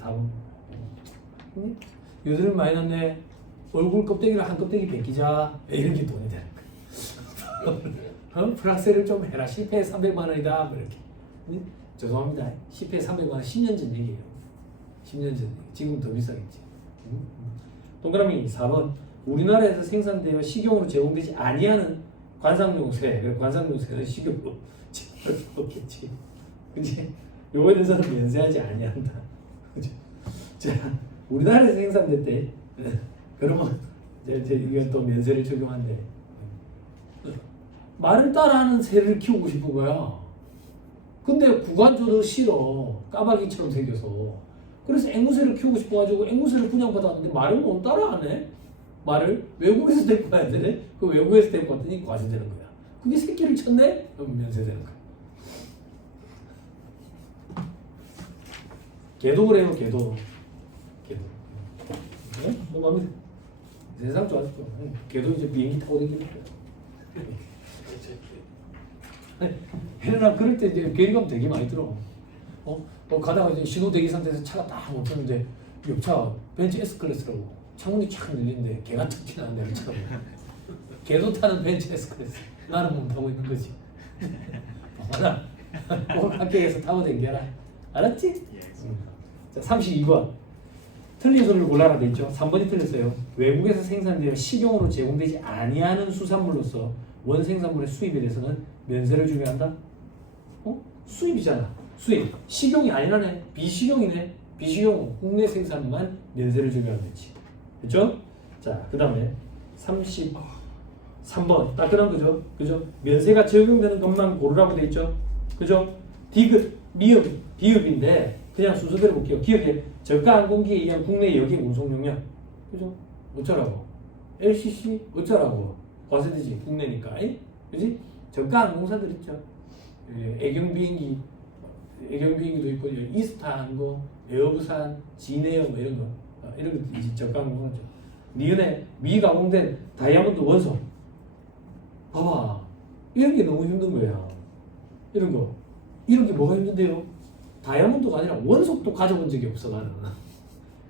다음. 여드름 많이 났네. 얼굴 껍데기를 한 껍데기 벗기자. 이런 게 돈이 되는 거야. 프랑스를 좀 해라. 실패 300만 원이다. 그렇게. 죄송합니다. 실패 300만 원 10년 전 얘기예요. 10년 전 얘기. 지금 더 비싸겠지. 동그라미 4번. 우리나라에서 생산되어 식용으로 제공되지 아니하는 관상용세. 관상용세는 식용으로 제공할 수 없겠지. 그치? 요거에 대해서는 면세하지 아니한다. 그치? 자, 우리나라에서 생산됐대. 그러면 이제 이건 또 면세를 적용한대. 말을 따라하는 새를 키우고 싶은 거야. 근데 구간조도 싫어. 까마귀처럼 생겨서. 그래서 앵무새를 키우고 싶어가지고 앵무새를 분양받았는데 말을 못 따라하네. 말을 외국에서 데리고 와야 되네. 그 외국에서 데리고 왔더니 과세되는 거야. 그게 새끼를 쳤네? 그럼 면세되는 거야. 개도 그래요. 개도. 네? 뭐 마음에 세상 좋아졌죠. 걔도 이제 비행기 타고 다니는 거야. 헬레나 그럴 때 이제 괴리감 되게 많이 들어. 가다가 이제 신호 대기 상태에서 차가 딱 멈췄는데 옆차 벤츠 S클래스라고 창문이 쫙 열리는데 개가 툭 튀는 내 차가 개도 타는 벤츠 S클래스 나는 못 타고 있는 거지. 봐라 꼭 학교에서 타고 댕겨라. 알았지? 예. 자 32번 틀린 소리를 골라라 돼 있죠. 3번이 틀렸어요. 외국에서 생산되어 식용으로 제공되지 아니하는 수산물로서 원생산물의 수입에 대해서는 면세를 주게 한다. 수입이잖아. 수입. 식용이 아니라네. 비식용이네. 비식용 국내 생산만 면세를 주게 하면 되지. 그렇죠? 자, 그 다음에 33번 따끈한 거죠. 그죠? 면세가 적용되는 것만 고르라고 돼 있죠. 그죠? 디귿, 미음, 비읍인데 그냥 순서대로 볼게요. 기억에 저가 항공기에 의한 국내 여객 운송 용량. 그죠? 어쩌라고? LCC 어쩌라고? 과세되지 국내니까. 그지? 저가 항공사들 있죠. 애경 비행기도 있고 이스타 항공, 에어부산, 진에어 뭐 이런 거 이런 거 이제 저가 항공사죠. 니은에 미가공된 다이아몬드 원석. 봐봐, 이런 게 너무 힘든 거야. 이런 게 뭐가 힘든데요? 다이아몬드가 아니라 원석도 가져본 적이 없어 나는.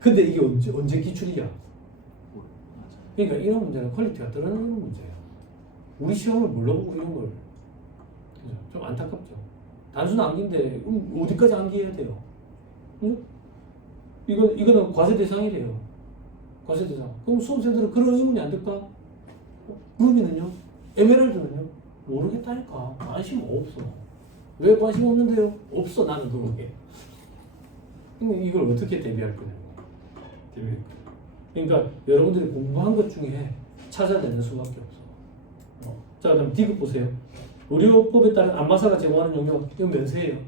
근데 이게 언제 기출이야? 그러니까 이런 문제는 퀄리티가 떨어지는 문제야. 우리 시험을 뭘로 보고 이런 걸. 그죠? 좀 안타깝죠. 단순 암기인데 어디까지 암기해야 돼요? 응? 이거는 과세 대상이래요. 과세 대상. 그럼 수험생들은 그런 의문이 안 들까? 루비는요? 에메랄드는요? 모르겠다니까. 관심 없어. 왜 관심 없는데요? 없어 나는 그거에. 그럼 이걸 어떻게 대비할 거냐고. 그러니까 여러분들이 공부한 것 중에 찾아내는 수밖에 없어. 자, 그다음 디귿 보세요. 의료법에 따른 안마사가 제공하는 용역 이건 면세예요.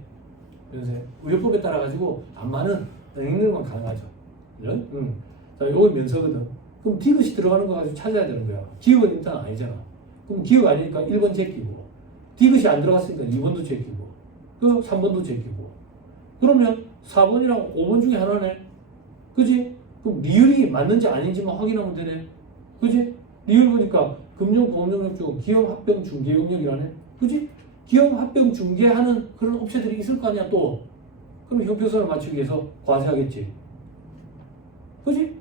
면세. 의료법에 따라 가지고 안마는 은행들만 가능하죠. 자, 이거 면세거든. 그럼 디귿이 들어가는 거 가지고 찾아야 되는 거야. 기억은 일단 아니잖아. 그럼 기억 아니니까 1번 제끼고 디귿이 안 들어갔으니까 2번도 제끼고 그 3번도 제끼고 그러면 4번이랑 5번 중에 하나네. 그지? 그럼 리을이 맞는지 아닌지만 확인하면 되네. 그지? 리을 보니까 금융보험용역 중 기업합병 중개용역이라네. 그지? 기업합병 중개하는 그런 업체들이 있을 거 아니야 또. 그럼 형평성을 맞추기 위해서 과세하겠지. 그지?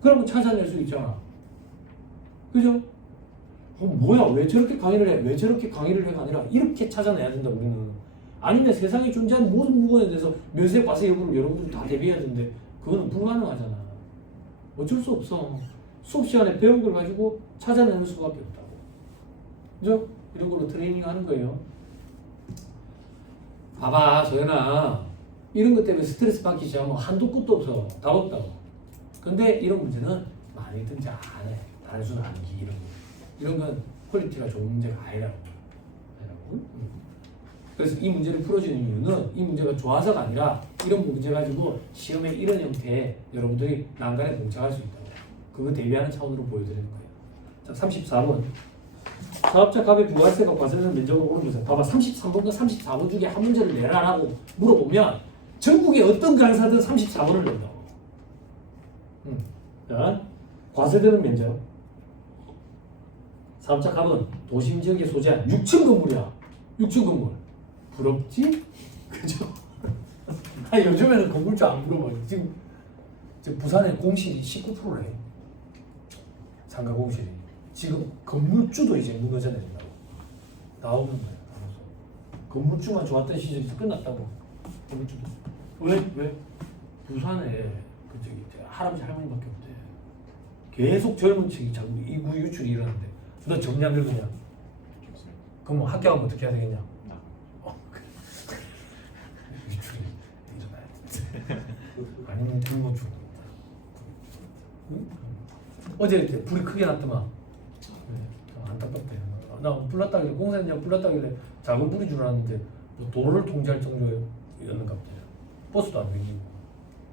그러면 찾아낼 수 있잖아. 그죠? 뭐야 왜 저렇게 강의를 해? 왜 저렇게 강의를 해가 아니라 이렇게 찾아내야 된다 우리는. 아니면 세상에 존재하는 모든 물건에 대해서 면세 과세 여부를 여러분들이 다 대비해야 되는데 그거는 불가능하잖아. 어쩔 수 없어. 수업 시간에 배운 걸 가지고 찾아내는 수밖에 없다고. 그죠? 이런 걸로 트레이닝 하는 거예요. 봐봐 소연아, 이런 것 때문에 스트레스 받기 시작하면 한도 끝도 없어. 답 없다고. 근데 이런 문제는 많이 등장 안 해. 단순 암기 이런 건 퀄리티가 좋은 문제가 아니라고. 그래서 이 문제를 풀어주는 이유는 이 문제가 좋아서가 아니라 이런 문제 가지고 시험에 이런 형태에 여러분들이 난간에 봉착할 수 있다고. 그거 대비하는 차원으로 보여드리는 거예요. 자, 34번. 사업자 갑의 부가세가 과세되는 면적을 오른 것은 봐봐 33번과 34번 중에 한 문제를 내라라고 물어보면 전국의 어떤 강사든 34번을 낸다고. 자, 과세되는 면적. 사업자 갑은 도심 지역에 소재한 6층 건물이야. 6층 건물. 부럽지? 그죠? 아니 요즘에는 건물주 안 물어봐. 지금 부산에 공실이 19%래. 상가 공실이. 지금 건물주도 이제 무너져 내린다고. 나오는 거야. 건물주만 좋았던 시절이 끝났다고. 건물주도. 왜? 부산에 할아버지 할머니밖에 없대. 계속 젊은 층이 자꾸 이구 유출이 일어나는데 너 정리 안 들거냐? 그럼 뭐 학교 가면 어떻게 해야 되겠냐? 유출이 일어나야 돼. 아니면 굶어 죽는 거다. 응? 어제 이렇게 불이 크게 났더만. 안타깝대. 나 불났다길래 공사했냐 불났다길래 작은 불인 줄 알았는데 뭐 도로를 통제할 정도였는가 보다. 버스도 안 되고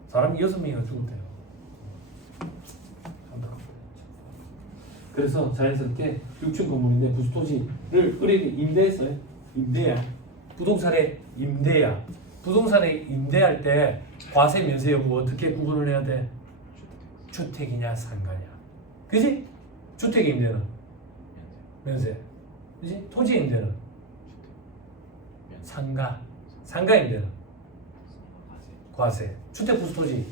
사람이 6명이나 죽었대요. 그래서 자연스럽게 6층 건물인데 부수토지를 의뢰인이 임대했어요. 임대야. 부동산의 임대야. 부동산에 임대할 때 과세 면세 여부 어떻게 구분을 해야 돼? 주택이냐 상가냐. 그지? 주택 임대는 면세. 그지? 토지 임대는 상가. 상가 임대는 과세. 주택 부수 토지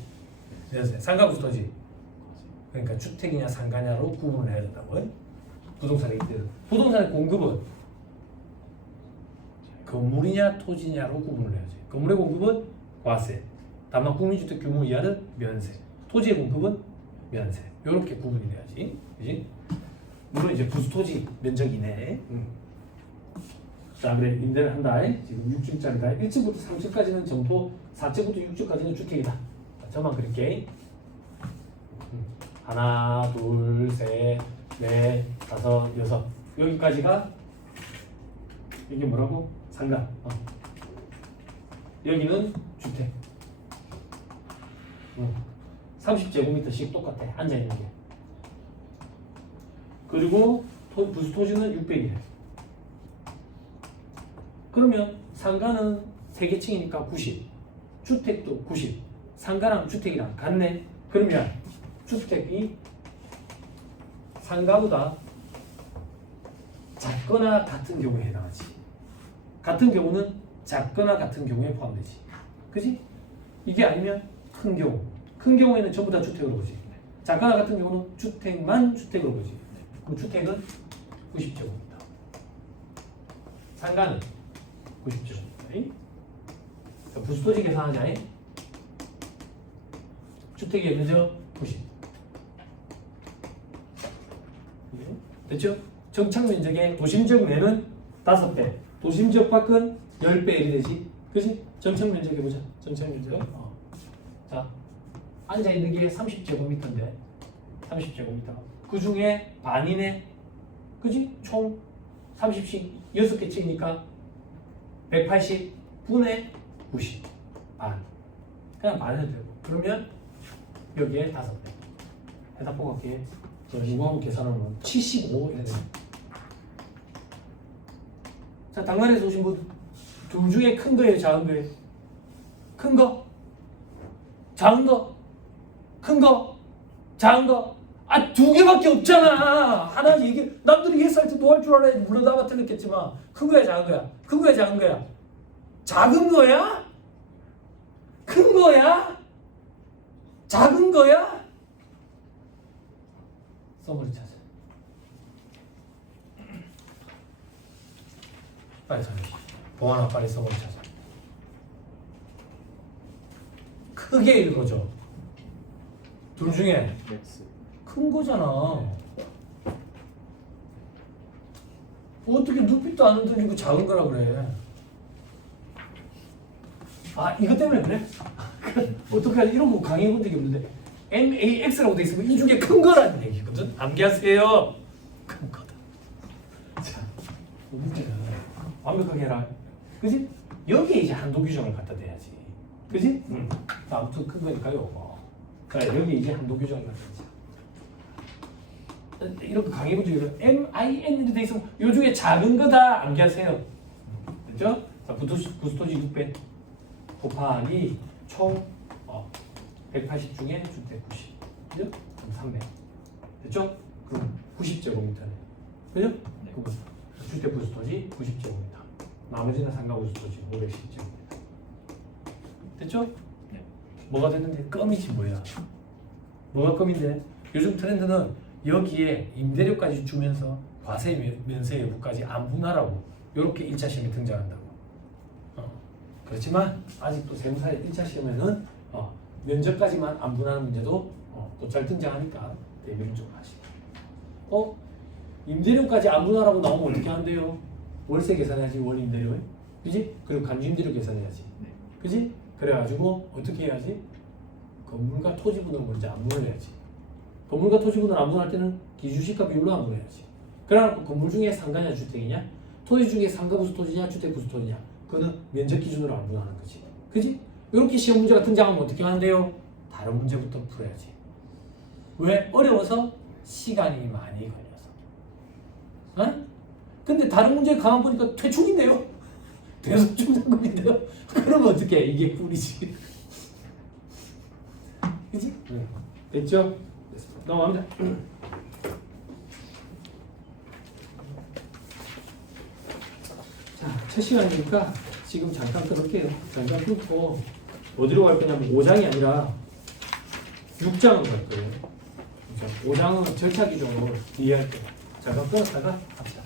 면세. 상가 부수 토지. 그러니까 주택이냐 상가냐로 구분을 해야 된다고. 부동산의 이때는 부동산의 공급은 건물이냐 토지냐로 구분을 해야지. 건물의 공급은 과세. 다만 국민주택 규모 이하는 면세. 토지의 공급은 면세. 이렇게 구분이 돼야지. 그지? 물론 이제 부수 토지 면적이네. 자, 그래 임대를 한다. 지금 6층짜리다. 1층부터 3층까지는 점포, 4층부터 6층까지는 주택이다. 자, 저만 그릴게. 하나, 둘, 셋, 넷, 다섯, 여섯. 여기까지가 이게 뭐라고? 상가. 여기는 주택. 30제곱미터씩 똑같아. 앉아있는 게. 그리고 부수 토지는 600이래. 그러면 상가는 3개층이니까 90. 주택도 90. 상가랑 주택이랑 같네. 그러면 주택이 상가보다 작거나 같은 경우에 해당하지. 같은 경우는 작거나 같은 경우에 포함되지. 그지? 이게 아니면 큰 경우. 큰 경우에는 전부 다 주택으로 보지. 작거나 같은 경우는 주택만 주택으로 보지. 그럼 주택은 90제곱미터. 상가는 90제곱미터. 부수토지 계산하자. 주택의 면적 90. 됐죠? 정착 면적의 도심적 내는 5배, 도심적 밖은 10배 이렇게 되지. 그지? 정착 면적 해보자. 정착 면적. 자, 앉아있는 게 30제곱미터인데 30제곱미터. 그 중에 반이네. 그지? 총 30씩 6개 층이니까 180분의 90. 반. 그냥 반 해도 되고. 그러면 여기에 5배. 해답보고 할게. 무거운 계산하면 75 해야 돼. 자, 당간에서 오신 분 둘 중에 큰 거예요, 작은 거예요? 큰 거? 작은 거? 큰 거? 작은 거? 아, 2개밖에 없잖아. 하나 얘기. 남들이 예스할 때 뭐 할 줄 알아야지. 물론 나가 틀렸겠지만 큰 거야, 작은 거야? 큰 거야, 작은 거야? 작은 거야? 큰 거야? 작은 거야? 써머리 찾아. 빨리 찾아. 보아나 빨리 써머리 찾아. 크게 읽어줘. 둘 중에 맥스. 큰 거잖아. 어떻게 눈빛도 안 흔들리고 작은 거라 그래? 아, 이것 때문에 그래? 어떻게 하지? 이런 거 강의 본 적이 없는데 MAX라고 돼 있으면 이 중에 큰 거라는 얘기거든. 암기하세요. 큰 거다. 자, 문제는 완벽하게 해라. 그지? 여기에 이제 한도 규정을 갖다 대야지. 그지? 아무튼 큰 거니까요. 자, 여기 이제 한도 규정을 갖다 대자. 이렇게 강의 본 적이 없어요. MIN으로 돼 있으면 요 중에 작은 거다. 암기하세요. 됐죠? 자, 부수토지 600 곱하기 총 180 중에 주택 90. 그죠? 그럼 300. 됐죠? 그럼 90제곱미터네. 그죠? 네. 그럼 주택 부수토지 90제곱미터. 나머지는 상가 부수토지 510제곱미터. 됐죠? 네. 뭐가 됐는데? 껌이지 뭐야. 뭐가 껌인데? 요즘 트렌드는 여기에 임대료까지 주면서 과세 면세 여부까지 안분하라고 이렇게 1차 시험에 등장한다고. 그렇지만 아직도 세무사의 1차 시험에는 면적까지만 안분하는 문제도 또 잘 등장하니까 대비를 좀 하시고. 임대료까지 안분하라고 나오면 어떻게 한대요? 월세 계산해야지. 월 임대료. 그지? 그리고 간주 임대료 계산해야지. 네. 그지? 그래가지고 어떻게 해야지? 건물과 토지분을 먼저 안분을 해야지. 건물과 토지분을 안분할 때는 기준시가 비율로 안분해야지. 그래갖고 건물 중에 상가냐 주택이냐, 토지 중에 상가 부수 토지냐 주택 부수 토지냐, 그거는 면적 기준으로 안분하는 거지. 그지? 이렇게 시험 문제가 등장하면 어떻게 하는데요? 다른 문제부터 풀어야지. 왜? 어려워서 시간이 많이 걸려서. 근데 다른 문제 가만 보니까 퇴충인데요? 대속중상급인데요? 그러면 어떻게 해? 이게 꿀이지. 그지? 됐죠? 넘어갑니다. 자, 첫 시간이니까 지금 잠깐 끊을게요. 잠깐 끊고 어디로 갈 거냐면 5장이 아니라 6장으로 갈 거예요. 5장은 절차 기준으로 이해할 거예요. 자, 그럼 끊었다가 합시다.